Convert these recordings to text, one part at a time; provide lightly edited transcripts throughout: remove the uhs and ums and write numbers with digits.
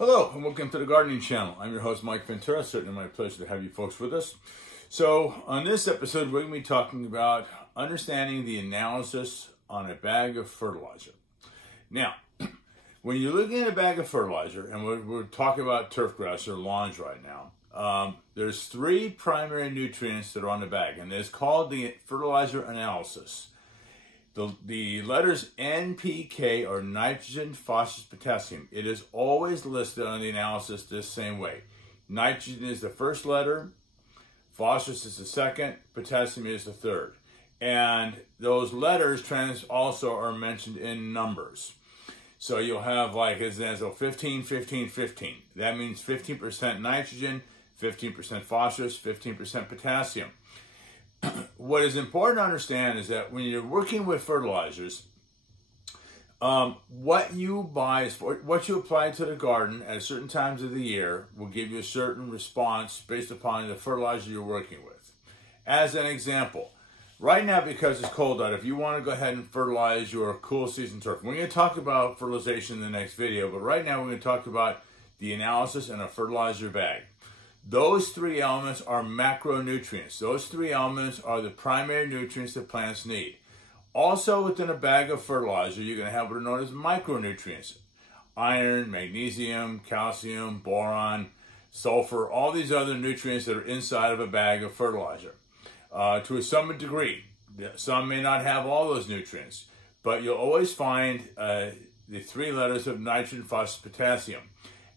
Hello and welcome to the Gardening Channel. I'm your host Mike Ventura. Certainly my pleasure to have you folks with us. So on this episode we're going to be talking about understanding the analysis on a bag of fertilizer. Now, when you're looking at a bag of fertilizer, and we're talking about turf grass or lawns right now, there's three primary nutrients that are on the bag, and it's called the fertilizer analysis. The letters NPK are nitrogen, phosphorus, potassium. It is always listed on the analysis this same way. Nitrogen is the first letter, phosphorus is the second, potassium is the third. And those letters also are mentioned in numbers. So you'll have like as an example 15, 15, 15. That means 15% nitrogen, 15% phosphorus, 15% potassium. What is important to understand is that when you're working with fertilizers, what you buy is what you apply to the garden at certain times of the year will give you a certain response based upon the fertilizer you're working with. As an example, right now because it's cold out, if you want to go ahead and fertilize your cool season turf, we're going to talk about fertilization in the next video, but right now we're going to talk about the analysis in a fertilizer bag. Those three elements are macronutrients. Those three elements are the primary nutrients that plants need. Also within a bag of fertilizer, you're going to have what are known as micronutrients. Iron, magnesium, calcium, boron, sulfur, all these other nutrients that are inside of a bag of fertilizer. To some degree, some may not have all those nutrients, but you'll always find the three letters of nitrogen, phosphorus, potassium.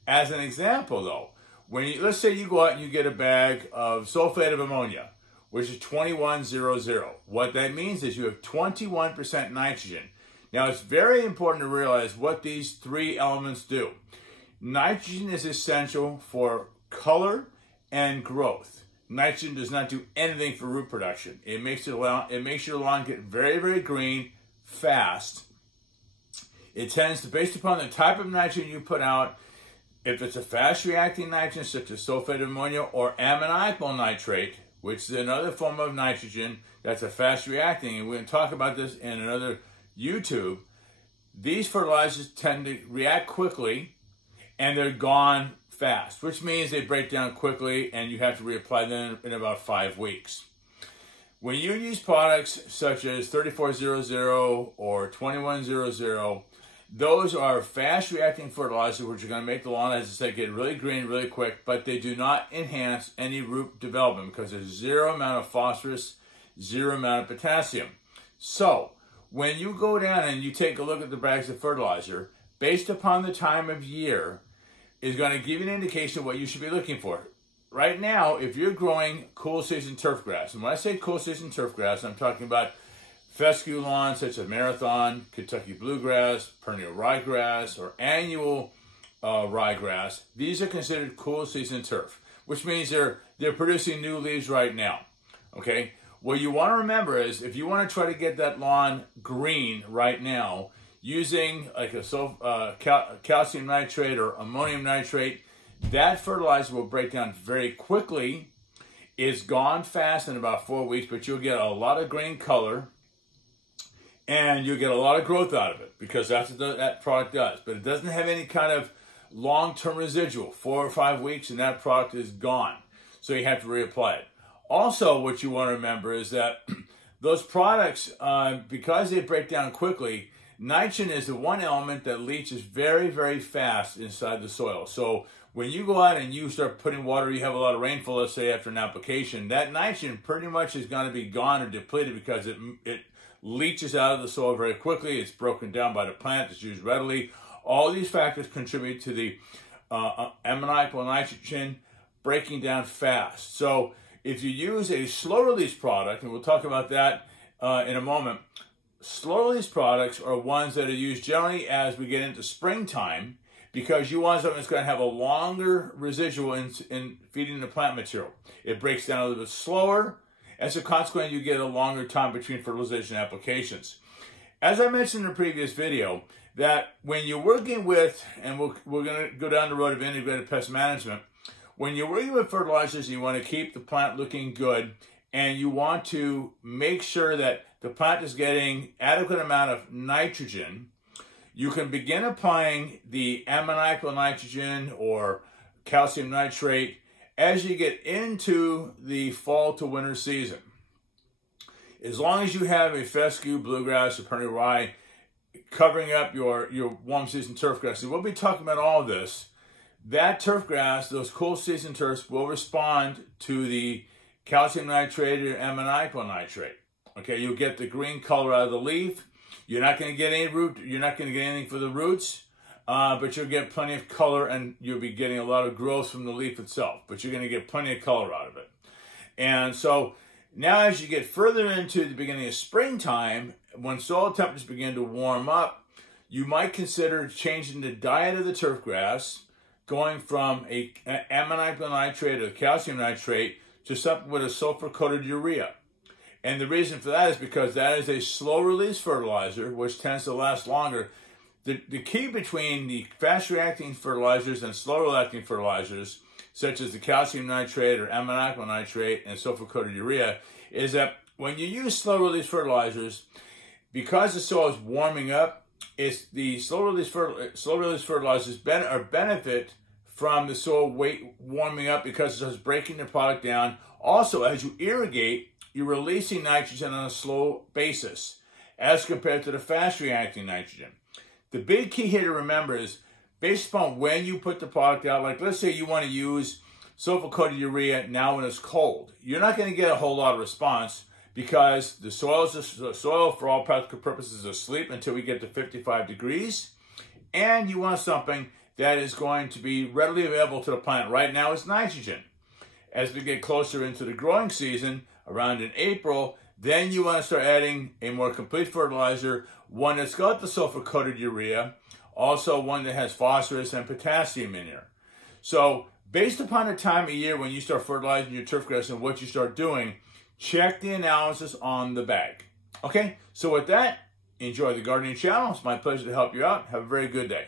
As an example though, let's say you go out and you get a bag of sulfate of ammonia, which is 2100. What that means is you have 21% nitrogen. Now it's very important to realize what these three elements do. Nitrogen is essential for color and growth. Nitrogen does not do anything for root production. It makes your lawn get very, very green fast. It tends to, based upon the type of nitrogen you put out, if it's a fast-reacting nitrogen, such as sulfate of ammonia or ammoniacal nitrate, which is another form of nitrogen that's a fast-reacting, and we're going to talk about this in another YouTube, these fertilizers tend to react quickly, and they're gone fast, which means they break down quickly, and you have to reapply them in about 5 weeks. When you use products such as 3400 or 2100, those are fast-reacting fertilizers which are going to make the lawn, as I said, get really green really quick, but they do not enhance any root development because there's zero amount of phosphorus, zero amount of potassium. So, when you go down and you take a look at the bags of fertilizer, based upon the time of year, is going to give you an indication of what you should be looking for. Right now, if you're growing cool season turf grass, and when I say cool season turf grass, I'm talking about fescue lawns such as Marathon, Kentucky bluegrass, perennial ryegrass, or annual ryegrass. These are considered cool season turf, which means they're producing new leaves right now. Okay, what you want to remember is if you want to try to get that lawn green right now, using like a calcium nitrate or ammonium nitrate, that fertilizer will break down very quickly. It's gone fast in about 4 weeks, but you'll get a lot of green color. And you get a lot of growth out of it because that's what that product does. But it doesn't have any kind of long-term residual. 4 or 5 weeks and that product is gone. So you have to reapply it. Also, what you want to remember is that those products, because they break down quickly, nitrogen is the one element that leaches very, very fast inside the soil. So when you go out and you start putting water, you have a lot of rainfall, let's say after an application, that nitrogen pretty much is going to be gone or depleted because it leaches out of the soil very quickly. It's broken down by the plant. It's used readily. All these factors contribute to the ammoniacal nitrogen breaking down fast. So if you use a slow-release product, and we'll talk about that in a moment, slow-release products are ones that are used generally as we get into springtime because you want something that's going to have a longer residual in feeding the plant material. It breaks down a little bit slower. As a consequence, you get a longer time between fertilization applications. As I mentioned in the previous video, that when you're working with, and we're going to go down the road of integrated pest management, when you're working with fertilizers, you want to keep the plant looking good, and you want to make sure that the plant is getting adequate amount of nitrogen. you can begin applying the ammoniacal nitrogen or calcium nitrate as you get into the fall to winter season. As long as you have a fescue, bluegrass, or perennial rye covering up your warm season turf grass, and we'll be talking about all of this, that turf grass, those cool season turfs, will respond to the calcium nitrate or ammoniacal nitrate. Okay, you'll get the green color out of the leaf. You're not going to get any root. You're not going to get anything for the roots, but you'll get plenty of color, and you'll be getting a lot of growth from the leaf itself. But you're going to get plenty of color out of it. And so now, as you get further into the beginning of springtime, when soil temperatures begin to warm up, you might consider changing the diet of the turf grass, going from an ammoniacal nitrate or calcium nitrate to something with a sulfur-coated urea. And the reason for that is because that is a slow-release fertilizer, which tends to last longer. The key between the fast-reacting fertilizers and slow-reacting fertilizers, such as the calcium nitrate or ammoniacal nitrate and sulfur-coated urea, is that when you use slow-release fertilizers, because the soil is warming up, it's the slow-release fertilizers benefit from the soil warming up because it's breaking the product down. Also, as you irrigate, you're releasing nitrogen on a slow basis as compared to the fast-reacting nitrogen. The big key here to remember is based upon when you put the product out, like let's say you want to use sulfur-coated urea now when it's cold. You're not going to get a whole lot of response because the soil, for all practical purposes, is asleep until we get to 55 degrees. And you want something that is going to be readily available to the plant. Right now it's nitrogen. As we get closer into the growing season, around in April, then you want to start adding a more complete fertilizer, one that's got the sulfur-coated urea, also one that has phosphorus and potassium in here. So based upon the time of year when you start fertilizing your turf grass and what you start doing, check the analysis on the bag. Okay, so with that, enjoy the gardening channel. It's my pleasure to help you out. Have a very good day.